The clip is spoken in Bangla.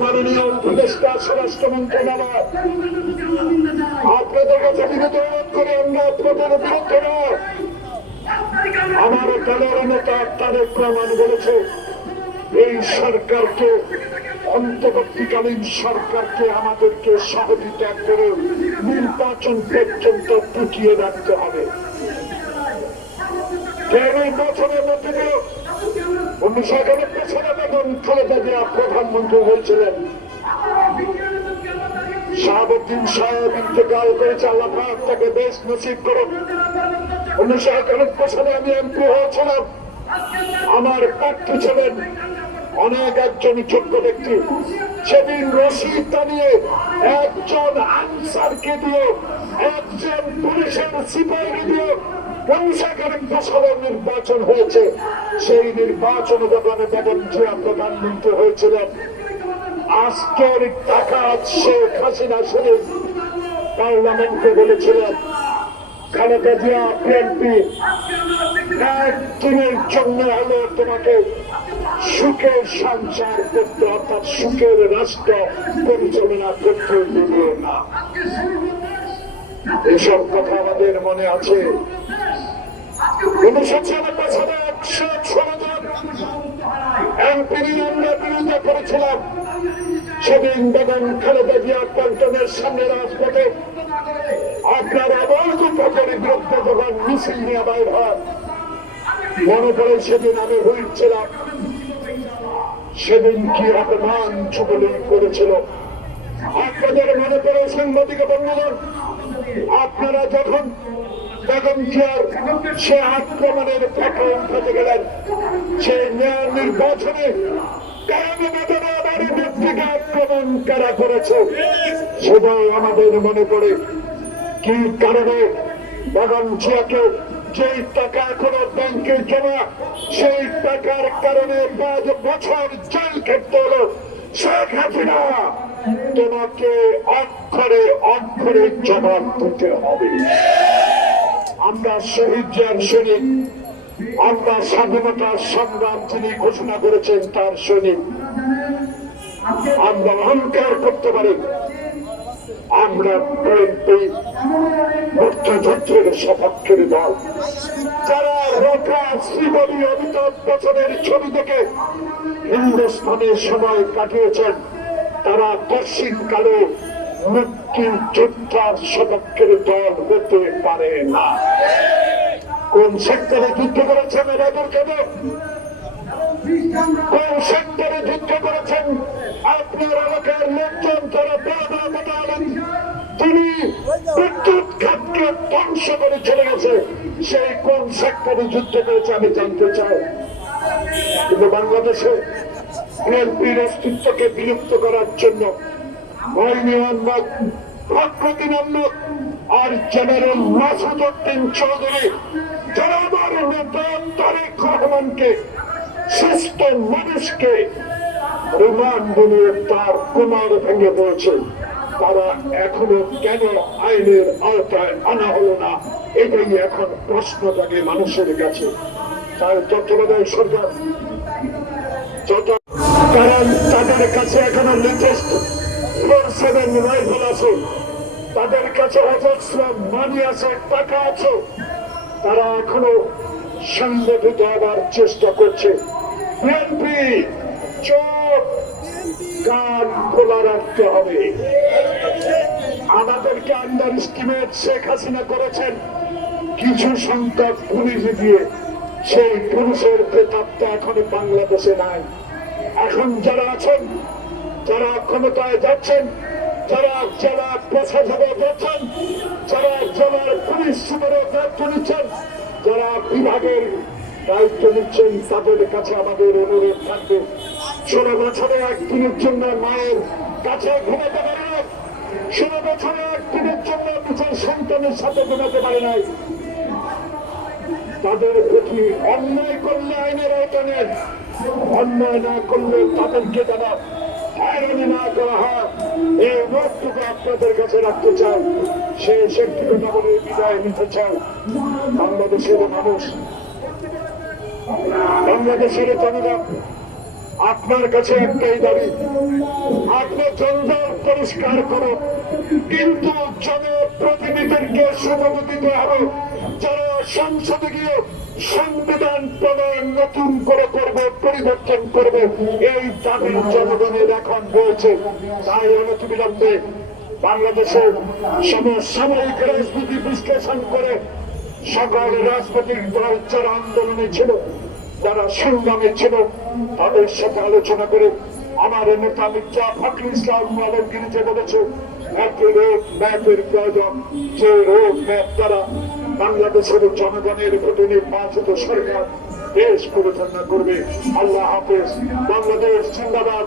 মাননীয় উপদেষ্টা স্বরাষ্ট্র মন্ত্রণালয়, আপনাদের কাছে বিগত করে আমরা আপনাদের বিরুদ্ধে নয়। আমার দলের নেতা তারেক রহমান বলেছে এই সরকারকে, অন্তর্বর্তীকালীন সরকারকে আমাদেরকে সহযোগিতা করে নির্বাচন পর্যন্ত টিকিয়ে রাখতে হবে। নির্বাচনের মধ্যে 1991 সালে বেগম খালেদা জিয়া প্রধানমন্ত্রী হয়েছিলেন। শাহাবুদ্দিন সাহেব ইন্তেকাল করেছে, আল্লাহ পাক তাকে বেশ নসিব করুন। 1991 সালে আমি এমপি হয়েছিলাম। আমার প্রার্থী ছিলেন অনেক একজন যোগ্য ব্যক্তি। সেদিন রশিদ টানিয়ে একজন আনসারকে দিয়ে, একজন পুলিশের সিপাহীকে দিয়ে 1991 সালে নির্বাচন হয়েছে। সেই নির্বাচনে যখন বেগম জিয়া প্রধানমন্ত্রী হয়েছিলেন, আজকের টাকা শেখ হাসিনা শরীফ পার্লামেন্টে বলেছিলেন খালেদা জিয়া বিএনপি একদিনের জন্য হলো তোমাকে সুখের সংসার করতে, অর্থাৎ সুখের রাষ্ট্র পরিচালনা করতে দেবে না। এসব কথা আমাদের মনে আছে। 1996 সালে 116 জন এমপি আমরা বিরোধিতা করেছিলাম। সেদিন বেগম খালেদা জিয়া পল্টনের সামনে রাজপথে আপনার অবৈধ প্রকারের বিরুদ্ধে যখন মিছিল নিয়ে বাইর হয়, মনে পড়ে সেদিন আমি হয়েছিলাম। সেদিন কি অপমান যুবলীগ করেছিল আপনাদের মনে পড়ে? সাংবাদিক বন্ধুগণ, আপনারা যখন বেগম জিয়ার সে আক্রমণের ফাঁকে উঠাতে গেলেন, সে নির্বাচনে আক্রমণ কারা করেছে সেটাই আমাদের মনে পড়ে। কি কারণে বেগম জিয়াকে যেই টাকা এখনো ব্যাংকে জমা, সেই টাকার কারণে 5 বছর জেল খেটতে হলো। শেখ হাসিনা, তোমাকে অক্ষরে অক্ষরে জবাব দিতে হবে। আমরা শহীদ জিয়ার সৈনিক, আমরা স্বাধীনতার সংগ্রাম যিনি ঘোষণা করেছেন তার সৈনিক। আমরা অহংকার করতে পারি আমরা মুক্তিযুদ্ধের সপক্ষের দল। যারা রোকা শ্রীবলী অমিতাভ বচ্চনের ছবি দেখে হিন্দুস্তানের সময় কাটিয়েছেন, তারা কশিনকালে মুক্তিযোদ্ধার সপক্ষের দল হতে পারে না। কোন সেক্টরে যুদ্ধ করেছেন এরাদের কেন? কোন সেক্টরে যুদ্ধ করেছেন আপনার এলাকার লোকজন? তারা বলেন তিনি বিদ্যুৎ খাতকে ধ্বংস করে চলে গেছে। সেই কোন সেক্টরে যুদ্ধ করেছে আমি জানতে চাই। কিন্তু বাংলাদেশে বিএনপির অস্তিত্বকে বিলুপ্ত করার জন্য বাহিনী আহ্মদ, প্রকৃতি আহ্মদ আর জেনারেল মাসুদ উদ্দিন চৌধুরী, যারা আমার নেতা তারেক রহমানকে, শ্রেষ্ঠ মানুষকে রিমান্ড দিয়ে তার কুমার ভেঙে পড়েছে, তারা এখনো কেন আইনের আওতায় আনা হলো না? এটাই এখন প্রশ্ন থাকে মানুষের কাছে। তাই তত্ত্বাবধায়ক সরকার কারণ তাদের কাছে এখনো লেটেস্ট 47 রাইফেল আছে, তাদের কাছে অজস্র মানি আছে, টাকা আছে, তারা এখনো সংগঠিত হবার চেষ্টা করছে। বিএনপি চোখ কান খোলা রাখতে হবে। আমাদেরকে আন্ডার এস্টিমেট শেখ হাসিনা করেছেন কিছু সংখ্যক পুলিশ দিয়ে। সেই পুলিশের প্রেতাত্মা এখন বাংলাদেশে নাই। এখন যারা আছেন, যারা ক্ষমতায় যাচ্ছেন, যারা জেলা প্রশাসনে যাচ্ছেন, যারা জেলার পুলিশ সুপারের দায়িত্ব নিচ্ছেন, যারা বিভাগের দায়িত্ব নিচ্ছেন, তাদের কাছে আমাদের অনুরোধ থাকবে 16 বছরে একদিনের জন্য মায়ের কাছে ঘুমাতে পারে না, 16 বছরে একদিনের জন্য নিজের সন্তানের সাথে ঘুমাতে পারে নাই। তাদের প্রতি অন্যায় করলে আইনের আওতা নেন, অন্যায় না করলে তাদেরকে যারা হয়রানি না করা হয়, এই অনুরোধটুকু আপনাদের কাছে রাখতে চাই। সেই শক্তি কথা বলে বিদায় নিতে চাই। বাংলাদেশের মানুষ, বাংলাদেশের জনগণ, আপনার কাছে একটাই দাবি, বিঘ্ন জঞ্জাল পরিষ্কার করো, কিন্তু জনপ্রতিনিধিদেরকে সুযোগ দিতে হবে যারা সংসদে গিয়ে সংবিধান প্রণয়ন নতুন করে করবে, পরিবর্তন করবে, এই দাবি জনগণের এখন রয়েছে। তাই অনতিবিলম্বে বাংলাদেশের সমসাময়িক রাজনীতি বিশ্লেষণ করে সকল রাজনৈতিক দল যারা আন্দোলনে ছিল, যারা সংগ্রামে ছিল, তাদের সাথে আলোচনা করে আমার নেতা মির্জা ফখরুল ইসলাম আলমগীর যে বলেছে একটি রোড ম্যাপের প্রয়োজন, যে রোড ম্যাপ দ্বারা বাংলাদেশের জনগণের ভোটে নির্বাচিত সরকার দেশ পরিচালনা করবে। আল্লাহ হাফেজ। বাংলাদেশ জিন্দাবাদ।